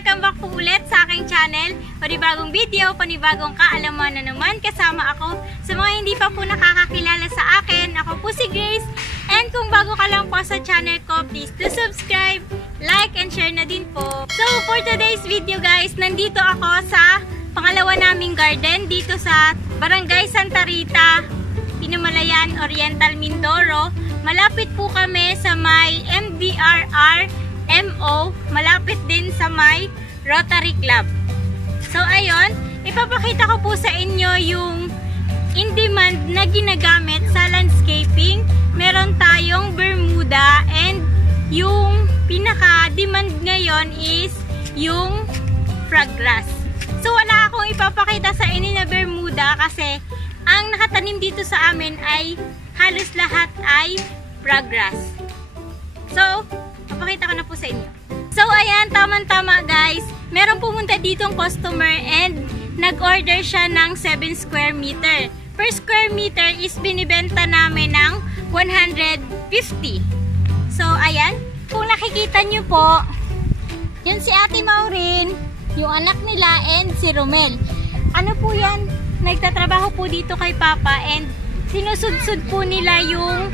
Welcome back po ulit sa aking channel. Panibagong video, panibagong kaalaman na naman kasama ako. Sa mga hindi pa po nakakakilala sa akin, ako po si Grace. And kung bago ka lang po sa channel ko, please do subscribe, like, and share na din po. So for today's video guys, nandito ako sa pangalawa naming garden dito sa Barangay Santa Rita, Pinamalayan, Oriental, Mindoro. Malapit po kami sa may MDRR MO, malapit din sa may Rotary Club. So ayun, ipapakita ko po sa inyo yung in-demand na ginagamit sa landscaping. Meron tayong Bermuda and yung pinaka-demand ngayon is yung froggrass. So wala akong ipapakita sa inyo na Bermuda kasi ang nakatanim dito sa amin ay halos lahat ay froggrass. So pakita ko na po sa inyo. So ayan, tamang-tama guys. Meron pumunta ditong customer and nag-order siya ng 7 square meter. Per square meter is binibenta namin ng 150. So ayan, kung nakikita nyo po, yan si Ate Maureen, yung anak nila, and si Romel. Ano po yan? Nagtatrabaho po dito kay Papa and sinusudsud po nila yung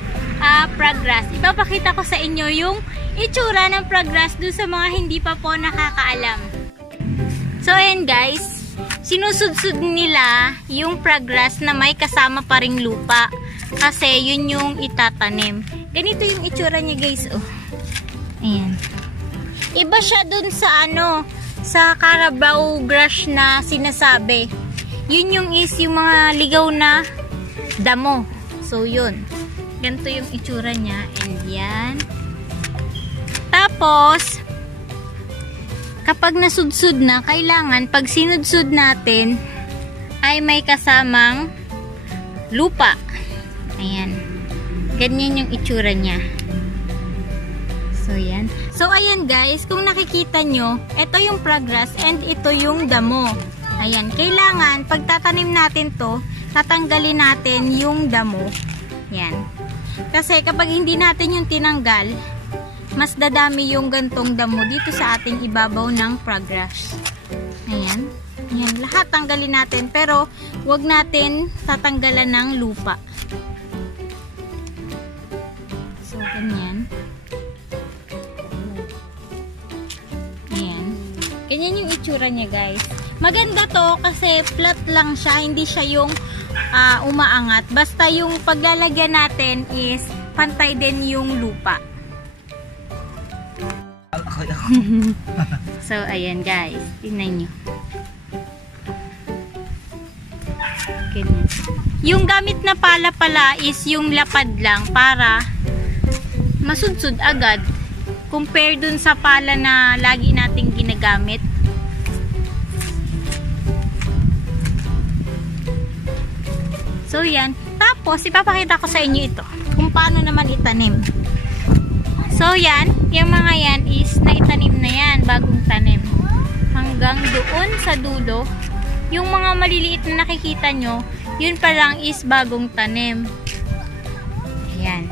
froggrass. Ipapakita ko sa inyo yung itsura ng froggrass doon sa mga hindi pa po nakakaalam. So ayan guys, sinusudsud nila yung froggrass na may kasama pa ring lupa kasi yun yung itatanim. Ganito yung itsura niya guys, oh. Ayan. Iba siya dun sa sa Carabao grass na sinasabi. Yun yung mga ligaw na damo. So yun. Ganito yung itsura niya. And yan. Tapos, kapag nasudsud na, kailangan pag sinudsud natin ay may kasamang lupa. Ayan. Ganyan yung itsura niya. So, yan. So, ayan guys, kung nakikita nyo, ito yung froggrass and ito yung damo. Ayan. Kailangan, pag tatanim natin to, tatanggalin natin yung damo. Yan. Kasi kapag hindi natin yung tinanggal, mas dadami yung gantong damo dito sa ating ibabaw ng froggrass. Ayan. Ayan. Lahat tanggalin natin. Pero, wag natin tatanggalan ng lupa. So, ganyan. Ayan. Ganyan yung itsura niya, guys. Maganda to kasi flat lang siya. Hindi siya yung umaangat. Basta yung paglalagyan natin is pantay din yung lupa. So, ayan guys. Tingnan nyo. Ganyan. Yung gamit na pala is yung lapad lang para masudsud agad. Compare dun sa pala na lagi nating ginagamit. So, yan. Tapos, ipapakita ko sa inyo ito. Kung paano naman itanim. So, yan. Yung mga yan is naitanim na yan. Bagong tanim. Hanggang doon sa dulo. Yung mga maliliit na nakikita nyo, yun pa lang is bagong tanim. Ayan.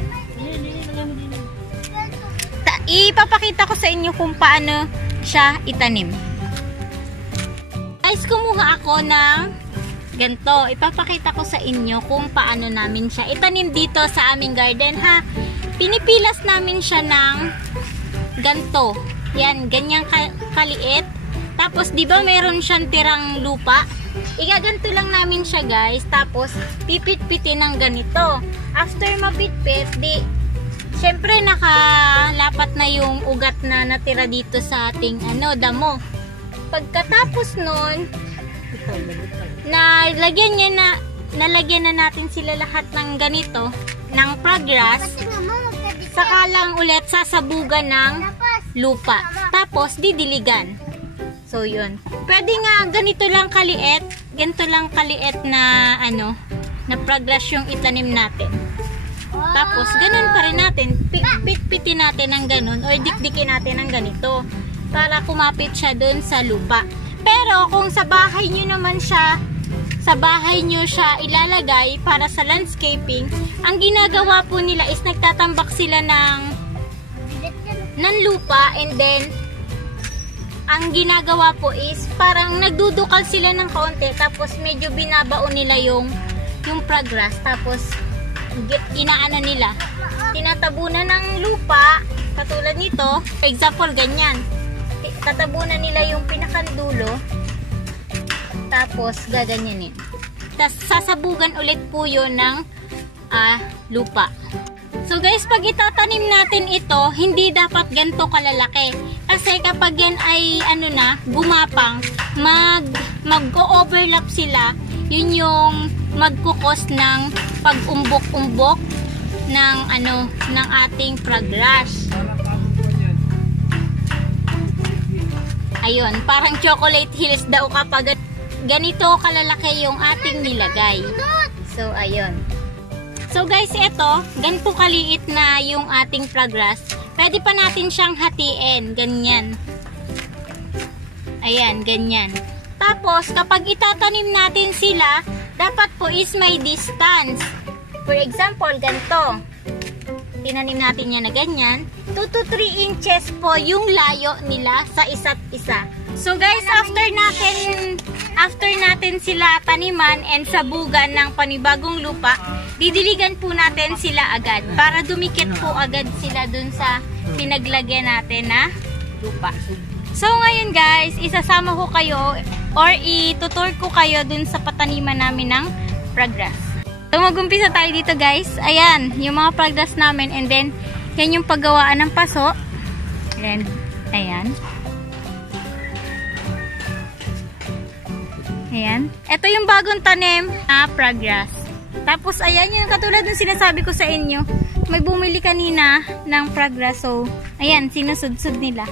Ipapakita ko sa inyo kung paano siya itanim. Guys, kumuha ako ng ganito. Ipapakita ko sa inyo kung paano namin siya itanim dito sa aming garden, ha. Pinipilas namin siya ng ganito. Yan, ganyang kaliit. Tapos, di ba meron siyang tirang lupa? Igaganto lang namin siya, guys. Tapos, pipit-pitin ng ganito. After mapitpit, syempre nakalapat na yung ugat na natira dito sa ating damo. Pagkatapos nun, nalagyan na natin sila lahat ng ganito, ng froggrass. Saka lang ulit sasabugan ng lupa. Tapos didiligan. So yun. Pwede nga ganito lang kaliit, ganito lang kaliit na na froggrass yung itanim natin. Tapos ganun pa rin natin, pitpitin natin ng ganun or dikdikin natin ng ganito para kumapit siya dun sa lupa. Pero kung sa bahay nyo naman siya, sa bahay nyo siya ilalagay para sa landscaping, ang ginagawa po nila is nagtatambak sila ng lupa and then ang ginagawa po is parang nagdudukal sila ng kaunti tapos medyo binabaon nila yung progress tapos inaano nila, tinatabunan ng lupa katulad nito, example ganyan, tatabunan nila yung pinakandulo tapos gaganyanin, tapos sasabugan ulit po yun ng lupa. So guys, pag itatanim natin ito, hindi dapat ganito kalalaki. Kasi kapag yan ay gumapang, mag-overlap sila, yun yung magkukos ng pag-umbok-umbok ng ating progress. Ayun, parang chocolate hills daw kapag ganito kalalaki yung ating nilagay. So ayun. So guys, ito, ganito kaliit na yung ating progress. Pwede pa natin siyang hatiin, ganyan. Ayan, ganyan. Tapos, kapag itatanim natin sila, dapat po is may distance. For example, ganito. Tinanim natin yan na ganyan. 2 to 3 inches po yung layo nila sa isa't isa. So guys, after natin sila taniman and sabugan ng panibagong lupa, didiligan po natin sila agad para dumikit po agad sila dun sa pinaglagyan natin na lupa. So ngayon guys, isasama ko kayo or itutur ko kayo dun sa pataniman namin ng progress. So mag-umpisa tayo dito guys. Ayan, yung mga progress namin and then yan yung paggawaan ng paso. And ayan. Ayan. Ito yung bagong tanim na progress. Tapos, ayan yung katulad ng sinasabi ko sa inyo. May bumili kanina ng progress. So, ayan, sinusud-sud nila.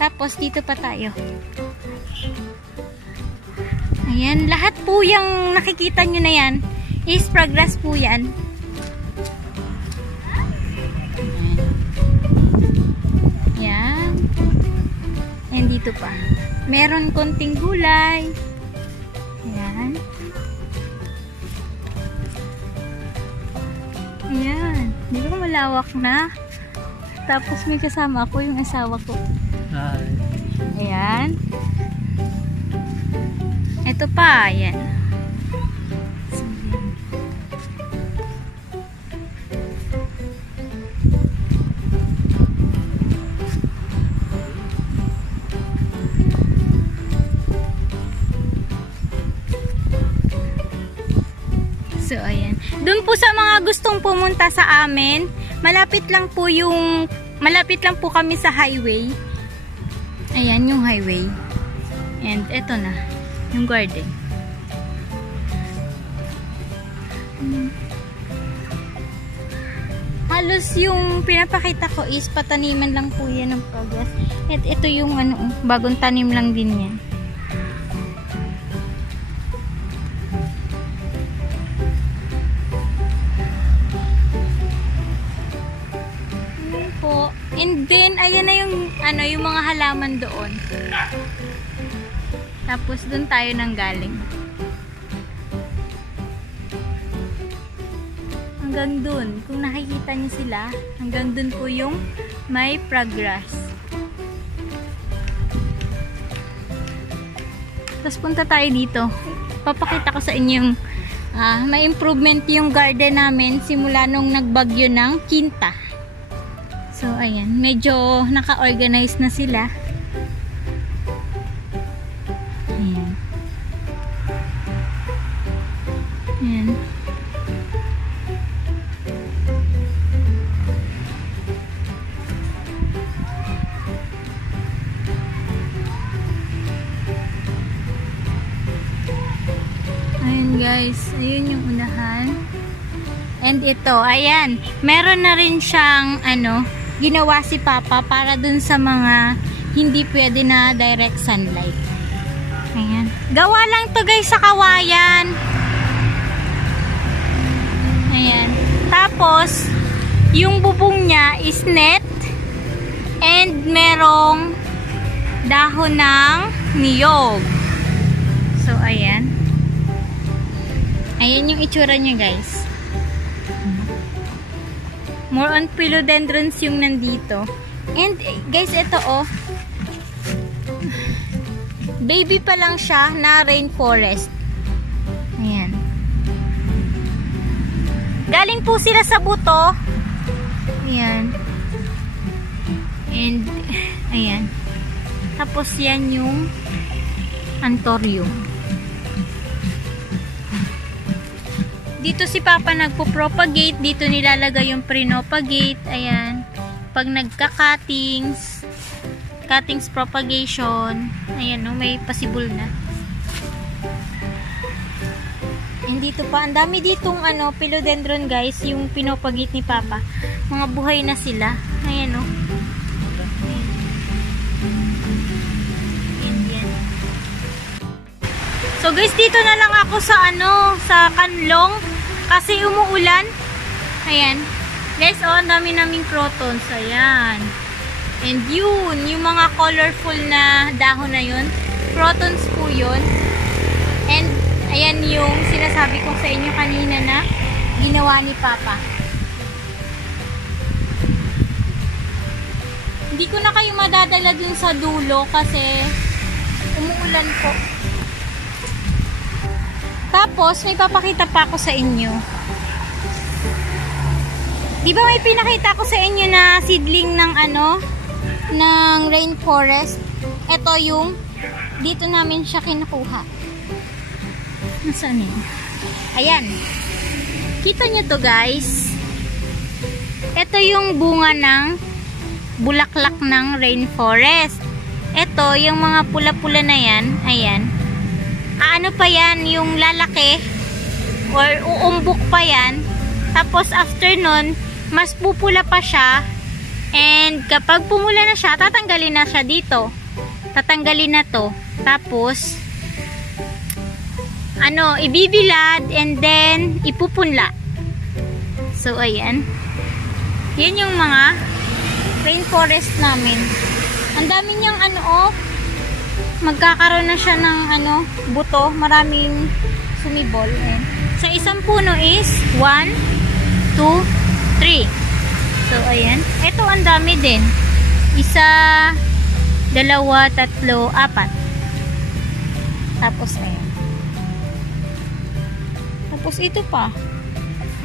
Tapos, dito pa tayo. Ayan, lahat po yung nakikita nyo na yan is progress po yan. Ayan. Ayan, dito pa. Meron konting gulay. Ayan. Ayan. Di ba malawak na? Tapos may kasama ako yung asawa ko. Ayan. Ito pa. Ayan. So, ayan. Doon po sa mga gustong pumunta sa amin, malapit lang po kami sa highway. Ayan, yung highway. And, eto na. Yung garden. Halos yung pinapakita ko is pataniman lang po yan ng progress. At ito yung bagong tanim lang din yan. And then, ayan na yung mga halaman doon. Tapos, doon tayo nang galing. Hanggang doon. Kung nakikita niyo sila, hanggang doon po yung may progress. Tapos, punta tayo dito. Papakita ko sa inyo yung may improvement yung garden namin simula nung nagbagyo ng Quinta. So, ayan. Medyo naka-organize na sila. Ayan. Ayan. Ayan guys. Ayun yung unahan. And ito, ayan. Meron na rin siyang ginawa si Papa para dun sa mga hindi pwede na direct sunlight. Ayan. Gawa lang to guys sa kawayan. Ayan. Tapos, yung bubong niya is net and merong dahon ng niyog. So, ayan. Ayan yung itsura niya guys. More on philodendrons yung nandito. And guys, ito baby pa lang siya na rainforest. Ayan. Galing po sila sa buto. Ayan. And, ayan. Tapos yan yung anthurium. Dito si Papa nagpo-propagate. Dito nilalagay yung pre-propagate. Ayan. Pag nagka-cuttings, cuttings propagation. Ayan, no, may possible na. And dito pa, ang dami ditong philodendron guys, yung pinopagate ni Papa. Mga buhay na sila. Ayan, no. So guys, dito na lang ako sa sa kanlong kasi umuulan. Ayan. Guys, ang dami naming crotons. Ayan. And yun, yung mga colorful na dahon na yun, crotons po yun. And ayan yung sinasabi ko sa inyo kanina na ginawa ni Papa. Hindi ko na kayo madadala dun sa dulo kasi umuulan po. Tapos, may papakita pa ako sa inyo. Di ba may pinakita ko sa inyo na seedling ng ng rainforest? Ito yung, dito namin siya kinukuha. Nasaan yun? Ayan. Kita nyo to guys. Ito yung bunga ng bulaklak ng rainforest. Ito, yung mga pula-pula na yan. Ayan. Ano pa yan, yung lalaki or uumbok pa yan. Tapos after nun, mas pupula pa siya. And kapag pumula na siya, tatanggalin na siya dito. Tatanggalin na to. Tapos ibibilad and then ipupunla. So ayan. Yan yung mga rainforest namin. Ang dami niyang magkakaroon na siya ng buto, maraming sumibol. Sa isang puno is 1, 2, 3. So ayan, ito ang dami din. 1, 2, 3, 4. Tapos ayan. Tapos ito pa.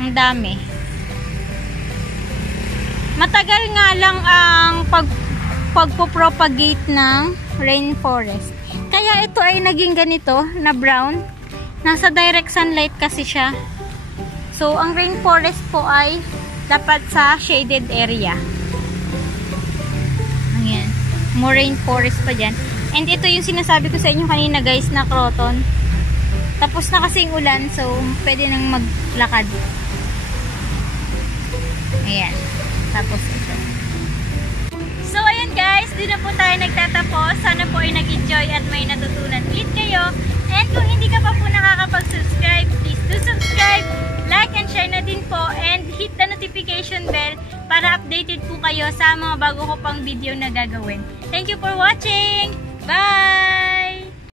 Ang dami. Matagal nga lang ang pagpo-propagate ng rainforest. Kaya ito ay naging ganito na brown. Nasa direct sunlight kasi siya. So, ang rainforest po ay dapat sa shaded area. Ayan. More rainforest pa dyan. And ito yung sinasabi ko sa inyo kanina guys na croton. Tapos na kasing ulan, so pwede nang maglakad. Ayan. Tapos ito. So, ayan guys, dito na po tayo nagtatapos. Sana po ay nag-enjoy at may natutunan ulit kayo. And kung hindi ka pa po nakakapag-subscribe, please do subscribe, like and share na din po, and hit the notification bell para updated po kayo sa mga bago ko pang video na gagawin. Thank you for watching! Bye!